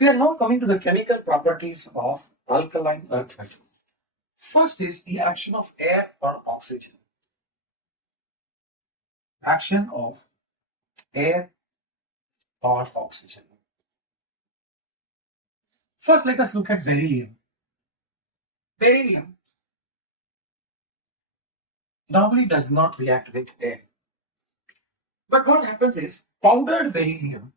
We are now coming to the chemical properties of alkaline earth metal. First is the action of air on oxygen. Action of air on oxygen. First, let us look at beryllium. Beryllium normally does not react with air. But what happens is powdered beryllium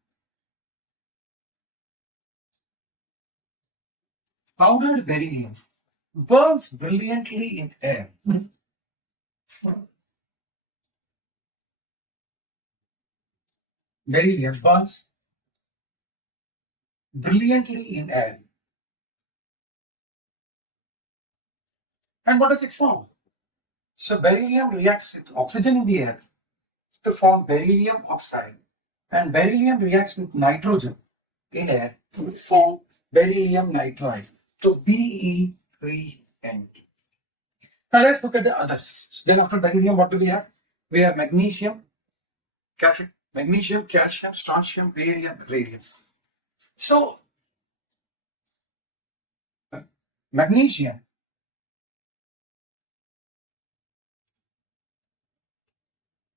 burns brilliantly in air. Beryllium burns brilliantly in air. And what does it form? So beryllium reacts with oxygen in the air to form beryllium oxide, and beryllium reacts with nitrogen in air to form beryllium nitride, to Be3N. Now let's look at the others. Then after beryllium, what do we have? We have magnesium, calcium, strontium, barium, radium. So magnesium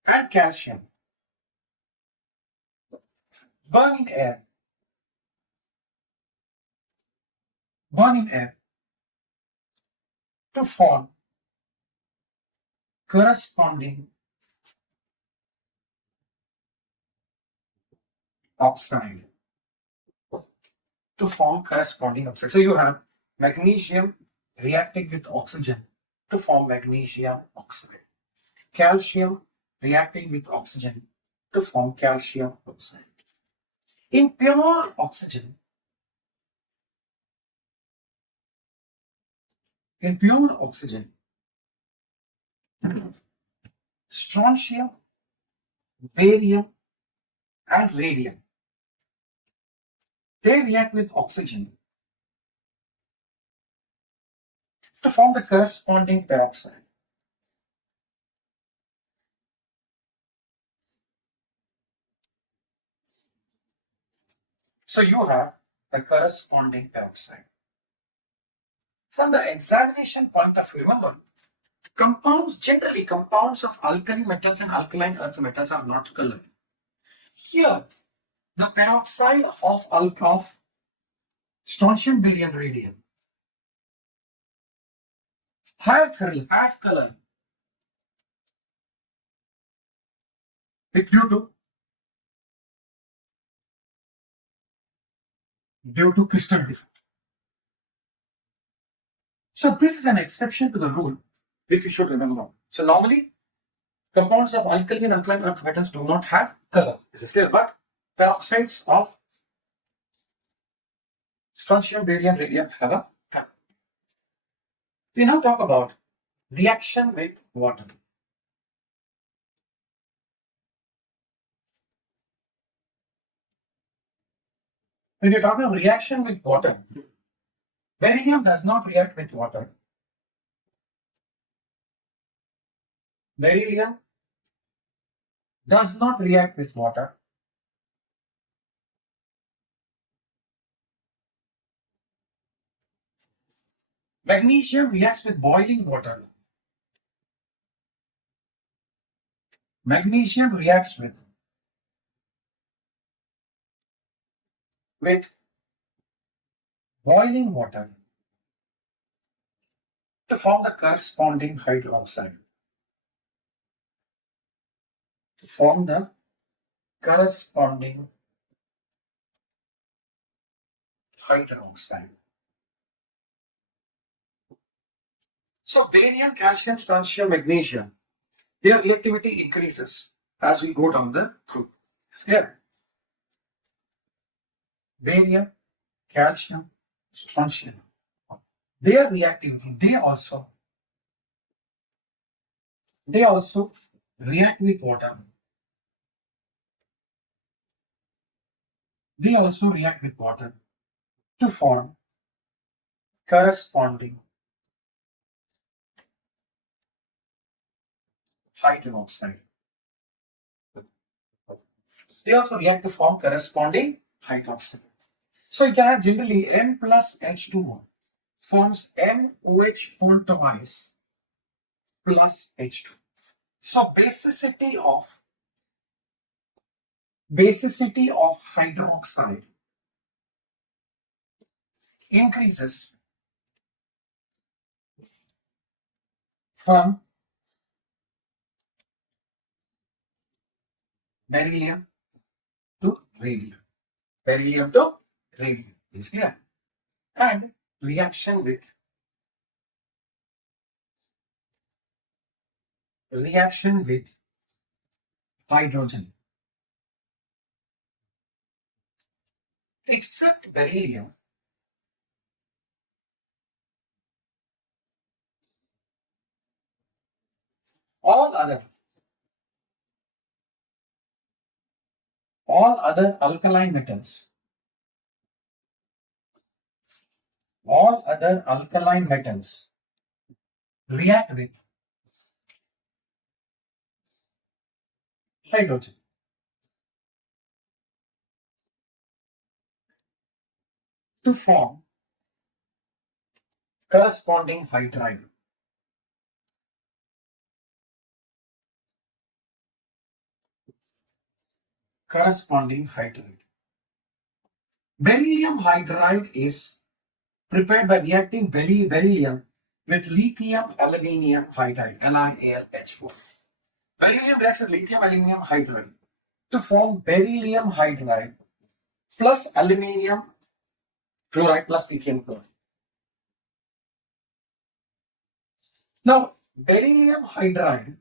and calcium burn in air to form corresponding oxide. So you have magnesium reacting with oxygen to form magnesium oxide. Calcium reacting with oxygen to form calcium oxide. In pure oxygen, strontium, barium, and radium, they react with oxygen to form the corresponding peroxide. So you have the corresponding peroxide. From the examination point of view, remember, generally compounds of alkali metals and alkaline earth metals are not colored. Here, the peroxide of strontium, barium, radium have color. It's due to crystal defect. So this is an exception to the rule which we should remember. So normally, compounds of alkali and alkaline earth metals do not have color. This is clear, but peroxides of strontium, barium, radium have a color. We now talk about reaction with water. When you talk about reaction with water, beryllium does not react with water. Beryllium does not react with water. Magnesium reacts with boiling water. Magnesium reacts with boiling water to form the corresponding hydroxide. So barium, calcium, strontium, magnesium, their reactivity increases as we go down the group. It's clear? Barium, calcium, strontium, their reactivity, they also react with water. They also react with water to form corresponding hydroxide. They also react to form corresponding hydroxide. So you can have generally N plus H2O forms NOH whole twice plus H2. So basicity of hydroxide increases from beryllium to radium. Beryllium to radium. Is clear? And reaction with hydrogen. Except beryllium, all other alkaline metals, react with hydrogen to form corresponding hydride. Beryllium hydride is prepared by reacting beryllium with lithium aluminium hydride, NiAlH4. Beryllium reacts with lithium aluminium hydride to form beryllium hydride plus aluminium chloride plus lithium chloride. Now, beryllium hydride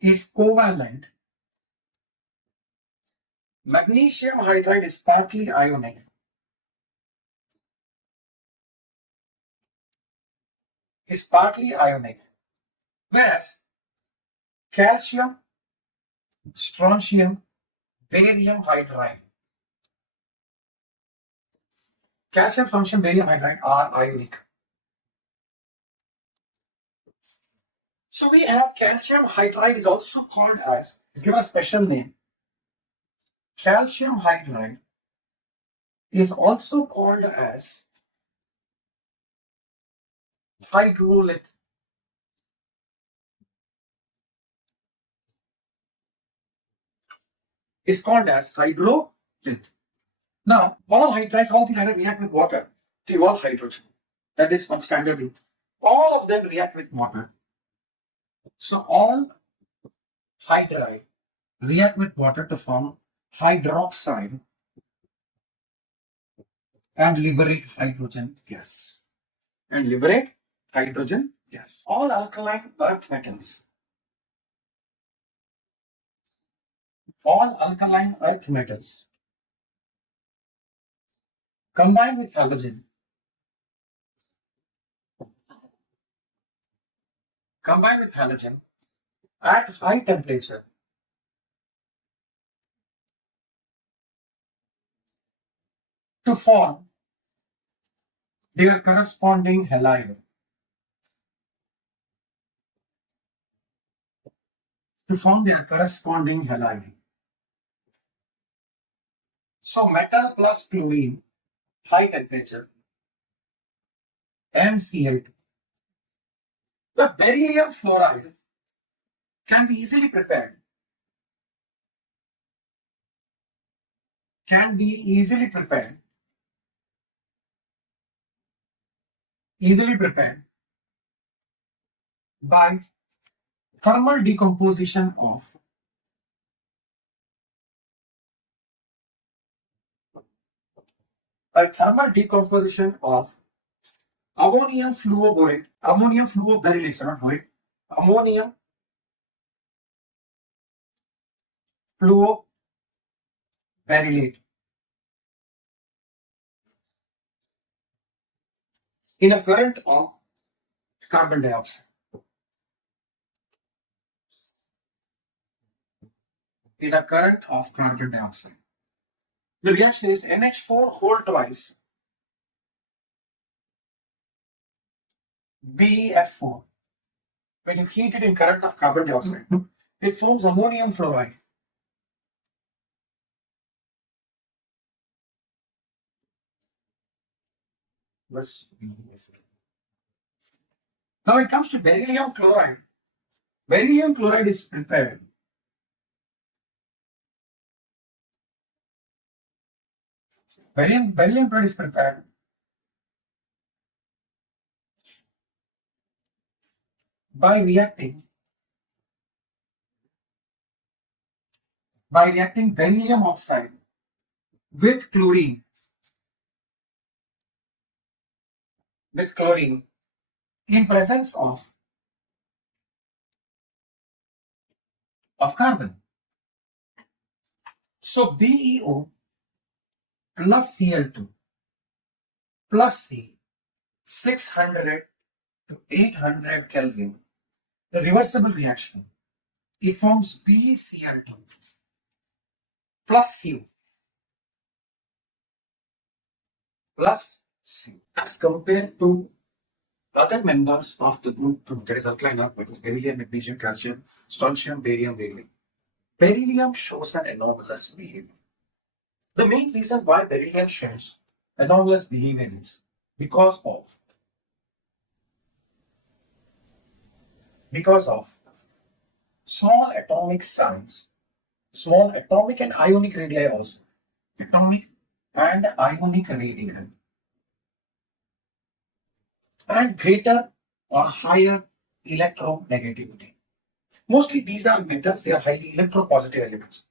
is covalent. Magnesium hydride is partly ionic. Whereas calcium, strontium, barium hydride. Calcium, strontium, barium hydride are ionic. So we have calcium hydride is also called as, is given a special name. Calcium hydride is also called as hydrolith. Is called as hydrolith. Now, all these hydrides react with water to evolve hydrogen. That is one standard rule. All of them react with water. So all hydride react with water to form hydroxide and liberate hydrogen gas. All alkaline earth metals combine with halogen at high temperature to form their corresponding halide. So metal plus chlorine, high temperature, MCl2. The beryllium fluoride can be easily prepared. By thermal decomposition of ammonium fluoborate, ammonium fluoberylate, ammonium fluoberylate in a current of carbon dioxide. The reaction is NH4 whole twice BF4. When you heat it in current of carbon dioxide, it forms ammonium fluoride. plus BeF. Now it comes to beryllium chloride. Beryllium chloride is prepared beryllium chloride is prepared by reacting beryllium oxide with chlorine in presence of carbon. So BeO plus Cl2 plus C 600 to 800 Kelvin, the reversible reaction, it forms BeCl2 plus Cu plus C as compared to other members of the group 2, that is alkaline earth, that is beryllium, magnesium, calcium, strontium, barium, radium. Beryllium shows an anomalous behavior. The main reason why beryllium shows anomalous behavior is because of small atomic size, small atomic and ionic radii also, atomic and ionic radii, and greater or higher electronegativity. Mostly these are metals, they are highly electropositive elements.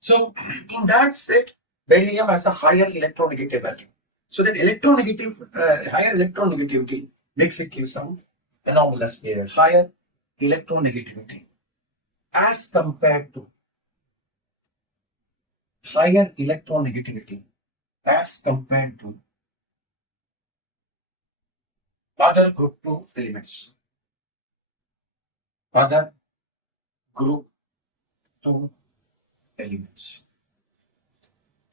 So in that set, beryllium has a higher electronegative value. So that higher electronegativity makes it give some anomalous behavior, higher electronegativity as compared to other group 2 elements. Other group 2 elements.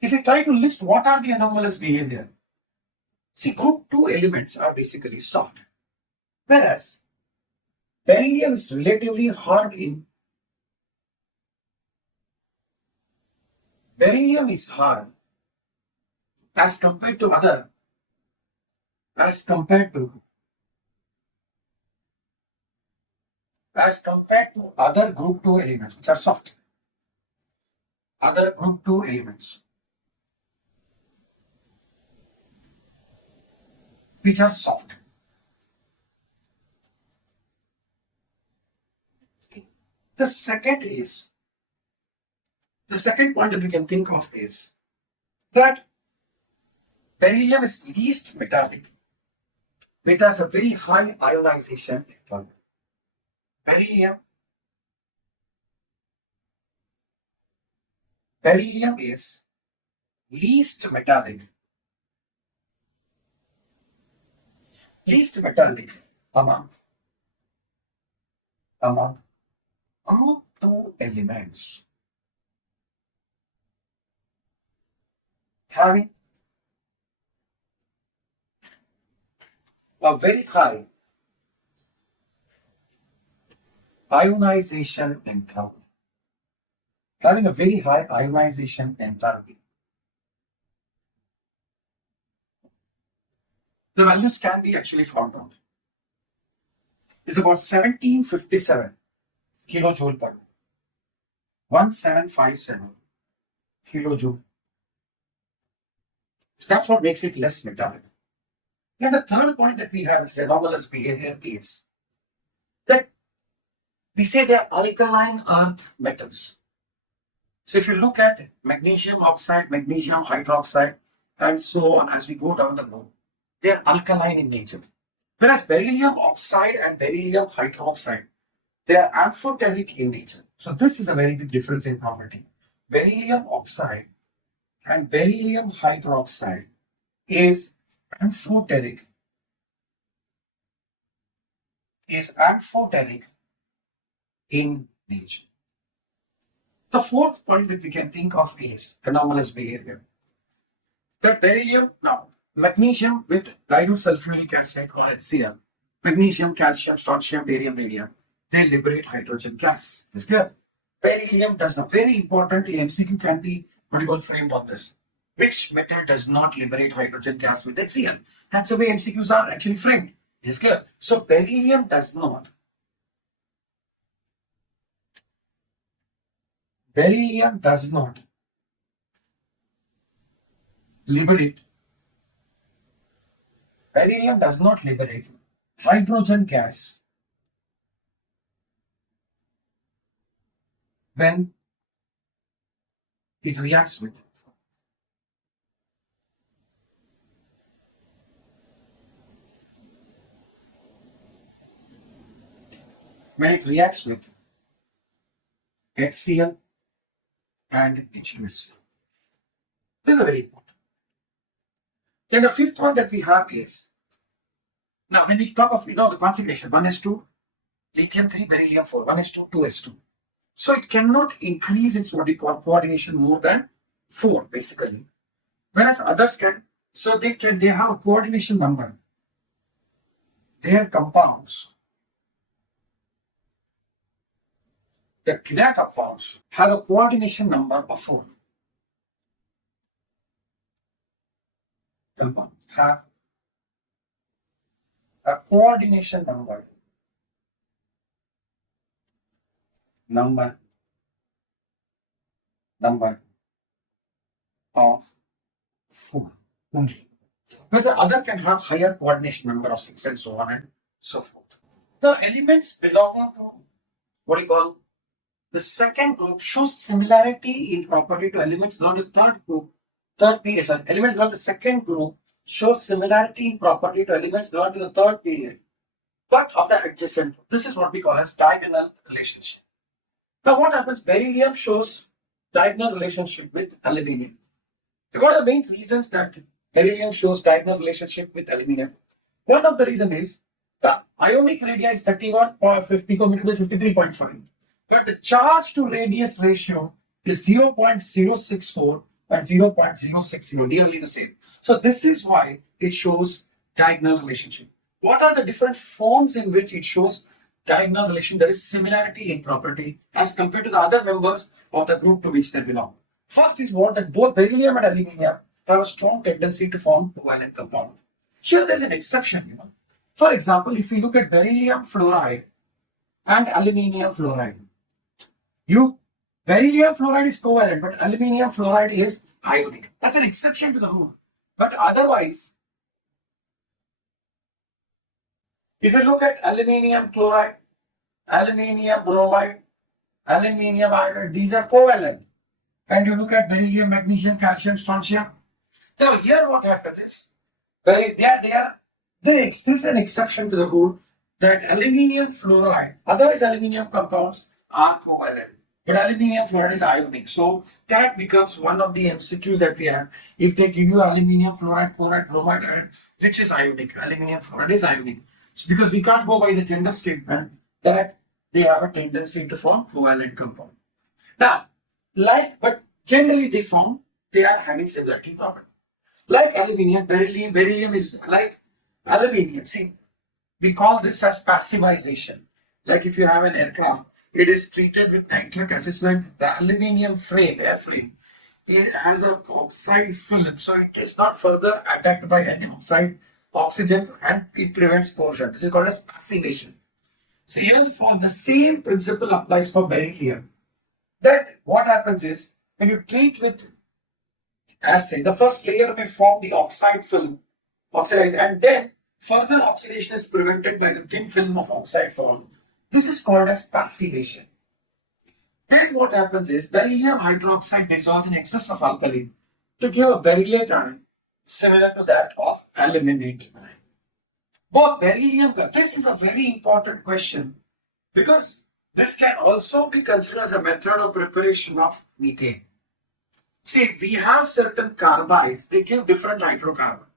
If we try to list what are the anomalous behavior, see, group 2 elements are basically soft, whereas beryllium is relatively hard in beryllium is hard as compared to other group 2 elements which are soft. Other group 2 elements which are soft. The second point that we can think of is that beryllium is least metallic. It has a very high ionization. Beryllium is least metallic among group 2 elements having a very high ionization enthalpy. The values can be actually found out. It's about 1757 kilojoule per mole. 1757 kilojoule. So that's what makes it less metallic. And the third point that we have is anomalous behavior is that we say they are alkaline earth metals. So if you look at magnesium oxide, magnesium hydroxide, and so on as we go down the road, they are alkaline in nature. Whereas beryllium oxide and beryllium hydroxide, they are amphoteric in nature. So this is a very big difference in property. Beryllium oxide and beryllium hydroxide is amphoteric in nature. The fourth point that we can think of is anomalous behavior. The beryllium, now magnesium with disulfuric acid or HCl, magnesium, calcium, strontium, barium, radium, they liberate hydrogen gas. Is clear? Beryllium does not. Very important. MCQ can be framed on this. Which metal does not liberate hydrogen gas with HCl? That's the way MCQs are actually framed. Is clear? So beryllium does not. Beryllium does not liberate. Beryllium does not liberate hydrogen gas when it reacts with HCl and H2SO. This is very important. Then the fifth one that we have is, now when we talk of the configuration 1s2 lithium 3 beryllium 4 1s2 2s2, so it cannot increase its what we call coordination more than 4 basically, whereas others can. So they have a coordination number. Their compounds, their compounds have a coordination number of 4. Compounds have a coordination number of 4 only. But the other can have higher coordination number of 6 and so on and so forth. The elements belonging to what do you call the second group shows similarity in property to elements belonging to third period. So elements belonging to the second group shows similarity in property to elements belonging to the third period, but of the adjacent group. This is what we call as diagonal relationship. Now what happens? Beryllium shows diagonal relationship with aluminium. What are the main reasons that beryllium shows diagonal relationship with aluminium? One of the reasons is the ionic radii is 31.50 picometer by 53.5, but the charge to radius ratio is 0.064 and 0.060, nearly the same. So this is why it shows diagonal relationship. What are the different forms in which it shows diagonal relation, that is similarity in property as compared to the other members of the group to which they belong? First is what, that both beryllium and aluminium have a strong tendency to form covalent compound. Here there's an exception. For example, if you look at beryllium fluoride and aluminium fluoride, beryllium fluoride is covalent, but aluminium fluoride is ionic. That's an exception to the rule. But otherwise, if you look at aluminium chloride, aluminium bromide, aluminium iodide, these are covalent. And you look at beryllium, magnesium, calcium, strontium. Now here what happens is, this is an exception to the rule that aluminium fluoride, otherwise aluminium compounds are covalent, but aluminium fluoride is ionic. So that becomes one of the MCQs that we have. If they give you aluminium fluoride, chloride, bromide, iron, which is ionic? Aluminium fluoride is ionic. So because we can't go by the gender statement that they have a tendency to form covalent compound. Now, but generally they are having similarity property. Like aluminium, beryllium is like aluminium. See, we call this as passivization. Like if you have an aircraft, it is treated with nitric acid. So the aluminium airframe, it has an oxide film, so it is not further attacked by any oxygen, and it prevents corrosion. This is called as passivation. So even for the same principle applies for beryllium. That what happens is, when you treat with acid, the first layer may form the oxide film, and then further oxidation is prevented by the thin film of oxide film. This is called as passivation. Then what happens is, beryllium hydroxide dissolves in excess of alkali to give a berylate ion similar to that of aluminate ion. Both beryllium, this is a very important question because this can also be considered as a method of preparation of methane. See, we have certain carbides, they give different hydrocarbons,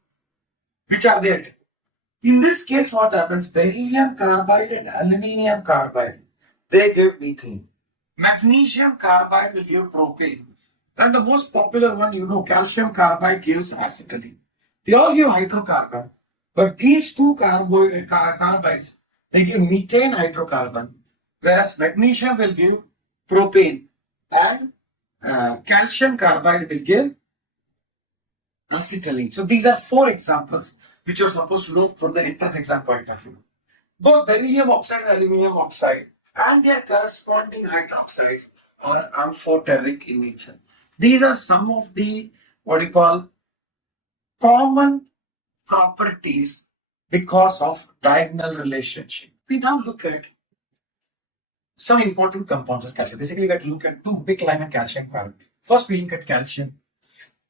which are there. In this case, what happens? Beryllium carbide and aluminium carbide, they give methane. Magnesium carbide will give propane. And the most popular one, calcium carbide gives acetylene. They all give hydrocarbon. But these two carbides, they give methane hydrocarbon, whereas magnesium will give propane and calcium carbide will give acetylene. So these are four examples which you're supposed to know from the entrance exam point of view. Both beryllium oxide and aluminum oxide and their corresponding hydroxides are amphoteric in nature. These are some of the what you call common properties because of diagonal relationship. We now look at some important compounds of calcium. Basically, we got to look at two big line and calcium carbonate. First, we look at calcium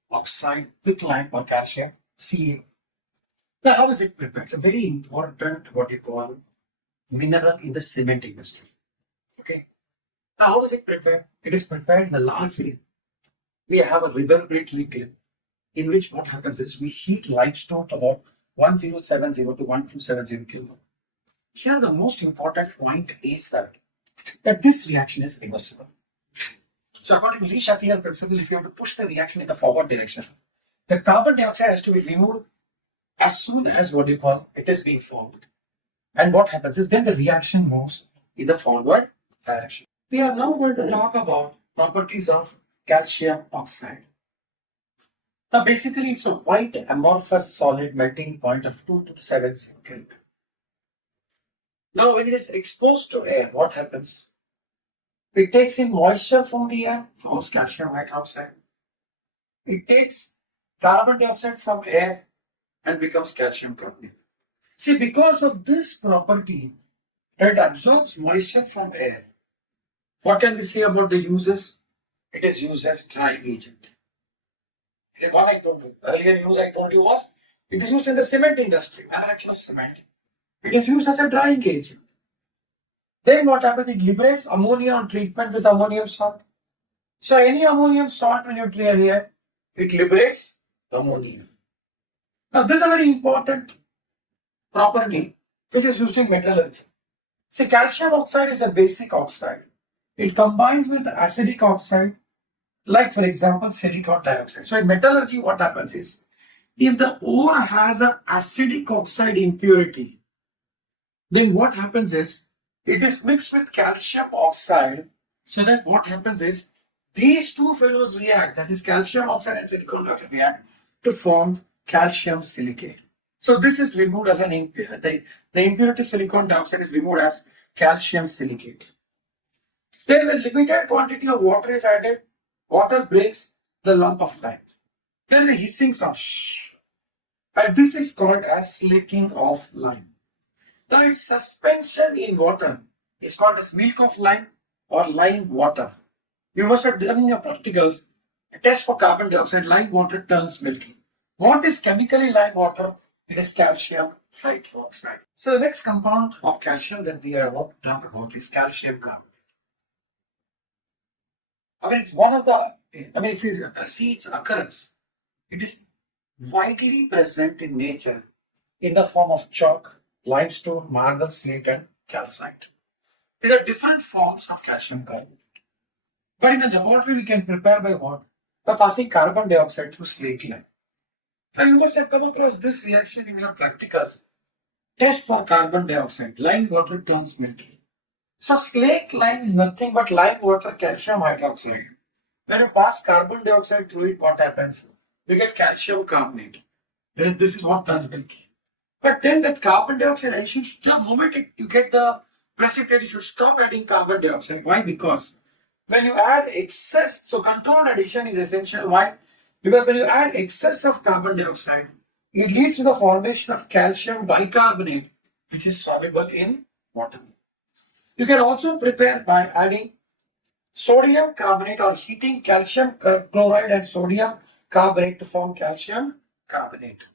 oxide, big line or calcium Ca. Now, how is it prepared? It's a very important what you call mineral in the cement industry. Okay. Now, how is it prepared? It is prepared in a large scale. We have a reverberatory kiln in which what happens is we heat limestone to about 1070 to 1270 kilo. Here, the most important point is that this reaction is reversible. So, according to Lee-Shaffer principle, if you have to push the reaction in the forward direction, the carbon dioxide has to be removed as soon as what you call it is being formed. And what happens is then the reaction moves in the forward direction. We are now going to talk about properties of calcium oxide. Now, basically, it's a white amorphous solid melting point of 2270 Kelvin. Now, when it is exposed to air, what happens? It takes in moisture from the air, forms calcium hydroxide. It takes carbon dioxide from air and becomes calcium carbonate. See, because of this property that absorbs moisture from air, what can we say about the uses? It is used as drying agent. What I told you, earlier use I told you was, it is used in the cement industry, manufacture of cement. It is used as a drying agent. Then what happens? It liberates ammonia on treatment with ammonium salt. So any ammonium salt when you clear here, it liberates ammonia. Now this is a very important property which is used in metallurgy. See, calcium oxide is a basic oxide. It combines with acidic oxide, like for example silicon dioxide. So in metallurgy, what happens is, if the ore has an acidic oxide impurity, then what happens is, it is mixed with calcium oxide, so that what happens is, these two fellows react, that is calcium oxide and silicon dioxide react to form calcium silicate. So this is removed as an impurity. The impurity silicon dioxide is removed as calcium silicate. Then when limited quantity of water is added, water breaks the lump of lime. There is a hissing sound. And this is called as slaking of lime. Now its suspension in water is called as milk of lime or lime water. You must have done in your practicals a test for carbon dioxide. Lime water turns milky. What is chemically lime water? It is calcium hydroxide. So the next compound of calcium that we are about to talk about is calcium carbonate. If you see its occurrence, it is widely present in nature in the form of chalk, limestone, marble, slate, and calcite. These are different forms of calcium carbonate. But in the laboratory, we can prepare by what? By passing carbon dioxide through slake lime. Now, you must have come across this reaction in your practicals. Test for carbon dioxide. Lime water turns milky. So, slake lime is nothing but lime water, calcium hydroxide. When you pass carbon dioxide through it, what happens? You get calcium carbonate. This is what turns milky. But then that carbon dioxide, the moment you get the precipitate, you should stop adding carbon dioxide. Why? Because when you add excess, so controlled addition is essential. Why? Because when you add excess of carbon dioxide, it leads to the formation of calcium bicarbonate, which is soluble in water. You can also prepare by adding sodium carbonate or heating calcium chloride and sodium carbonate to form calcium carbonate.